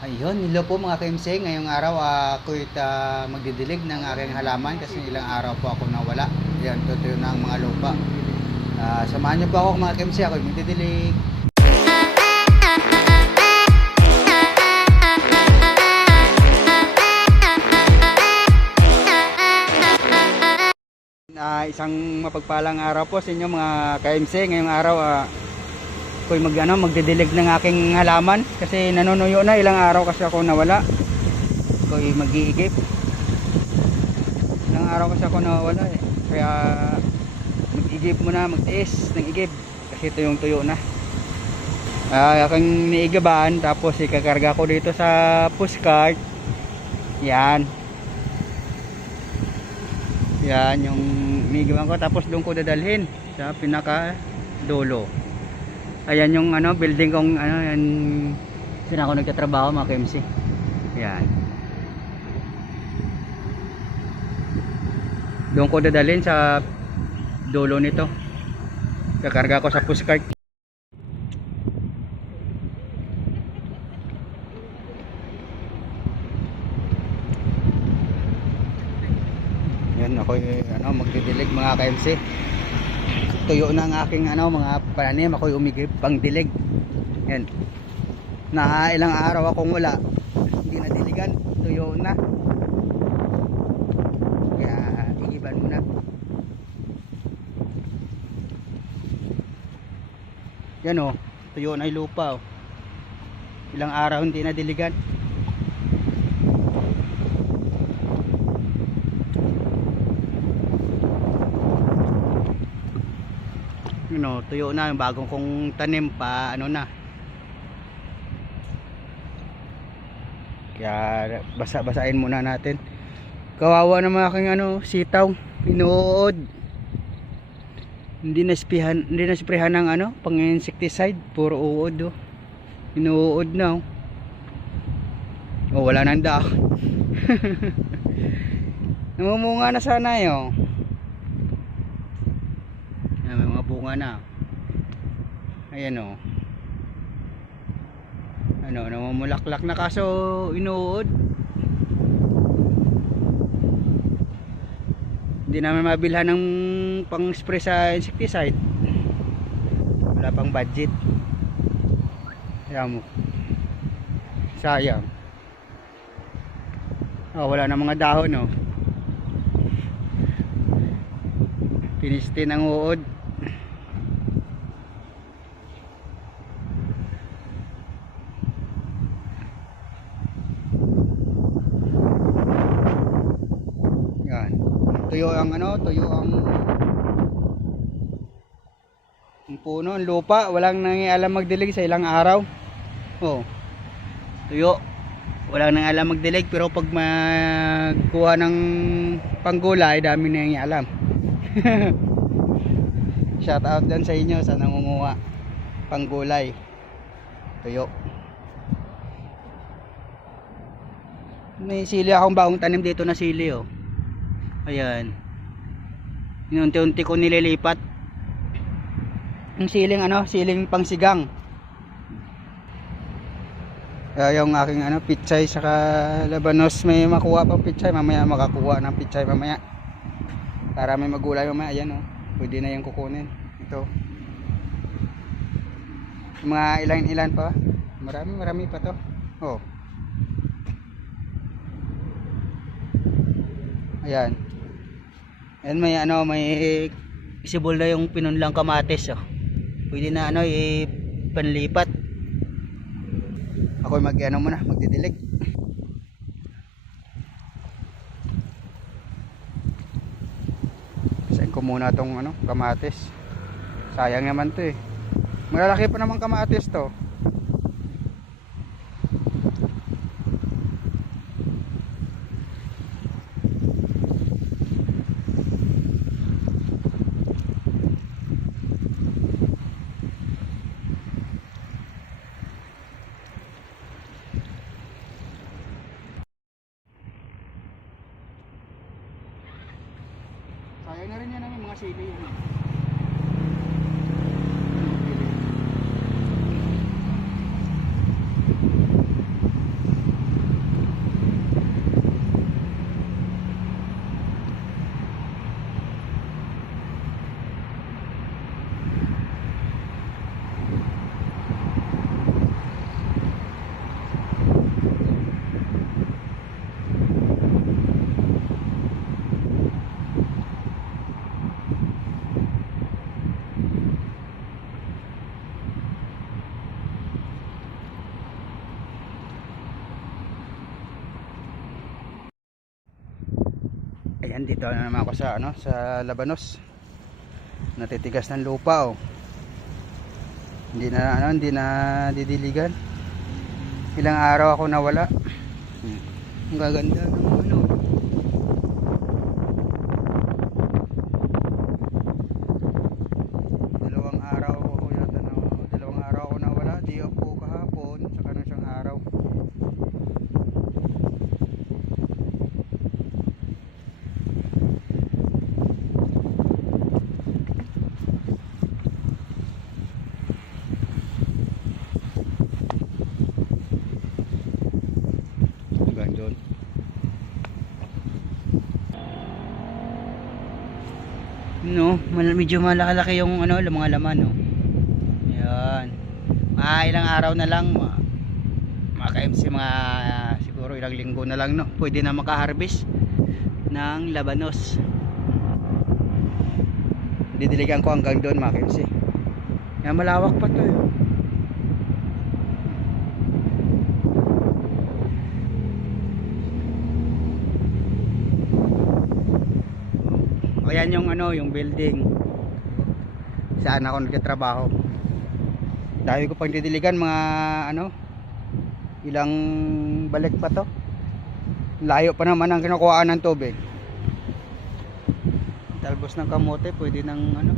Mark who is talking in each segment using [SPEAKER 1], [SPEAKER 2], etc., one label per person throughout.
[SPEAKER 1] Ayun, hello po mga KMC. Ngayong araw ah, ako uh, magdidilig ng aking halaman kasi ilang araw po ako nawala. Yan, tutuyo na ang mga lupa. Ah, samahan niyo po ako mga KMC. Ako magdidilig. Ah, isang mapagpalang araw po sa inyo mga KMC. Ngayong araw ah, ako'y mag, ano, magdidilig ng aking halaman kasi nanunuyo na ilang araw kasi ako nawala. Ako'y mag-iigip. Ilang araw kasi ako nawala eh. Kaya mag-igip muna, magtiis ng igib kasi tuyong tuyo na. Ah, aking niigaban tapos ikakarga ko dito sa pushcart. Yan. Yan yung inigaban ko tapos doon ko dadalhin sa pinaka dulo. Ayan yung ano, building kong ano, yan saan ako nagtatrabaho mga KMC. Yan. Doon ko dadalhin sa dulo nito. Kakarga ko sa pushcart. Yan ako ano magdidilig mga KMC. Tuyo na ang aking ano mga pananim ako umigip pang dilig. Yan. Na ilang araw akong wala. Hindi na diligan. Tuyo na. Kaya igiban muna. Yan oh, tuyo na yung lupa oh. Ilang araw hindi na diligan. Know, tuyo na yung bagong kong tanim pa ano na. Kaya basa-basain muna natin. Kawawa naman aking ano sitaw. Inuod hindi na spihan hindi na sprehan ng ano pang insecticide. Puro uod oh. inuod na oh. oh wala nang dahon. Namumunga na sana yun Ayan, may mga bunga na. Ayan o. Ano, namumulaklak na kaso inuod. Hindi naman mabilhan ng pang spray sa insecticide. Wala pang budget. Ayan mo. Sayang. Oh, wala na mga dahon oh. Piniste ng uod. Yan. Tuyo ang ano, tuyo ang ang puno, ang lupa, walang nangialam magdilig sa ilang araw. Oh. Tuyo. Walang nangialam magdilig pero pag magkuha ng panggulay, dami nangialam. Shout out din sa inyo sa nangunguha panggulay. Tuyo. May sili akong bagong tanim dito na sili oh. Ayan. Inunti-unti ko nililipat. Yung siling ano, siling pangsigang. Kaya yung aking ano, pichay saka labanos may makuha pang pichay. Mamaya makakuha ng pichay mamaya. Para may magulay mamaya. Ayan oh. Pwede na yung kukunin. Ito. Mga ilan-ilan pa. Marami, marami pa to. Oh. Ayan. Ayan may ano, may isibol na yung pinunlang kamatis oh. Pwede na ano, ipanlipat. Ako mag ano muna, magdidilig. Saan ko muna tong ano, kamatis. Sayang naman to eh. Malalaki pa naman kamatis to. Sayang na rin yan ang mga sili yan. eh. Ayan, dito na naman ako sa, ano, sa Labanos. Natitigas ng lupa, oh. Hindi na, ano, hindi na didiligan. Ilang araw ako nawala. Hmm. Ang gaganda ng ano. Dalawang araw ako yata na, dalawang araw ako nawala. Di ako kahapon, saka na siyang araw. Hanggang doon. No, mal- medyo malaki yung ano, mga laman, no. Yan. Mga ilang araw na lang, mga, mga ka-MC, mga ah, siguro ilang linggo na lang, no. Pwede na makaharvest ng labanos. Didiligan ko hanggang doon, mga ka-MC. Yan, malawak pa to, eh. O yan yung ano, yung building. Saan ako nagtatrabaho. Dahil ko pang didiligan mga ano, ilang balik pa to. Layo pa naman ang kinukuhaan ng tubig. Talbos ng kamote, pwede ng ano.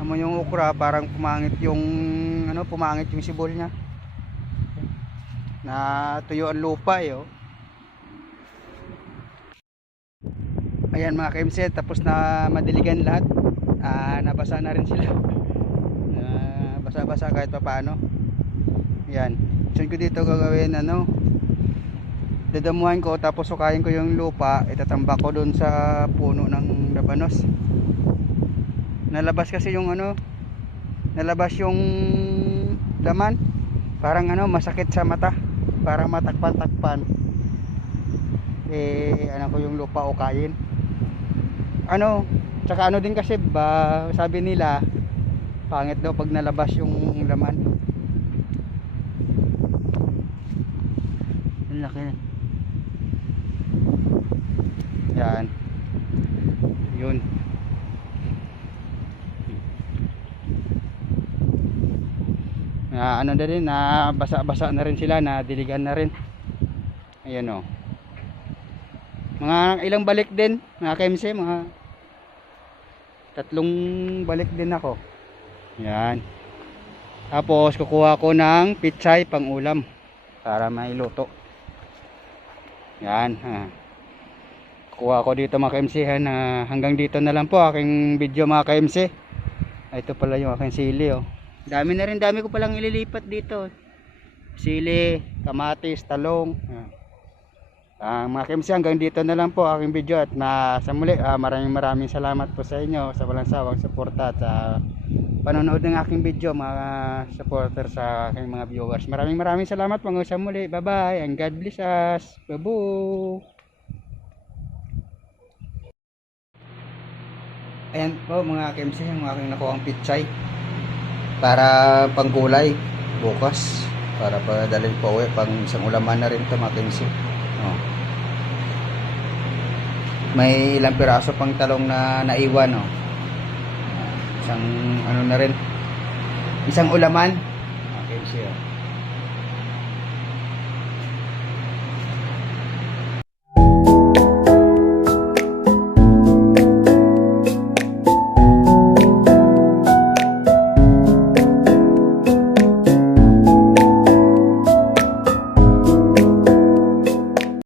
[SPEAKER 1] Amo yung okra, parang pumangit yung ano, pumangit yung sibol niya. Na tuyo ang lupa eh, oh. Ayan mga KMC, tapos na madiligan lahat. Ah, nabasa na rin sila. Na basa-basa kahit pa paano. Ayan. Diyan ko dito gagawin ano. Dadamuhan ko tapos sukayin ko yung lupa, itatambak ko doon sa puno ng labanos. Nalabas kasi yung ano, nalabas yung laman. Parang ano, masakit sa mata. Parang matakpan-takpan. Eh, ano ko yung lupa o kain ano, tsaka ano din kasi ba, sabi nila pangit daw pag nalabas yung laman. Ang laki na. Yan. Yun. Na ano na rin, na basa-basa na rin sila, na diligan na rin. Ayan o. Mga ilang balik din, mga KMC, mga tatlong balik din ako. Yan. Tapos kukuha ko ng pichay pang ulam para mailuto. Yan. Ha. Kuha ko dito mga KMC ha, na hanggang dito na lang po aking video mga KMC. Ah, Ito pala yung aking sili oh. Dami na rin, dami ko palang ililipat dito. Sili, kamatis, talong. Yan. Ah, mga KMC, hanggang dito na lang po aking video at na sa muli, ah, maraming maraming salamat po sa inyo sa walang sawang suporta at sa panonood ng aking video mga supporter sa aking mga viewers. Maraming maraming salamat mga sa muli. Bye-bye and God bless us. Babu! Ayan po mga KMC, yung aking nakuha ang pichay para panggulay bukas para padalhin po uwi pang isang ulaman na rin ito mga KMC. Oh. May ilang piraso pang talong na naiwan, oh. Isang ano na rin. Isang ulaman. Okay, siya.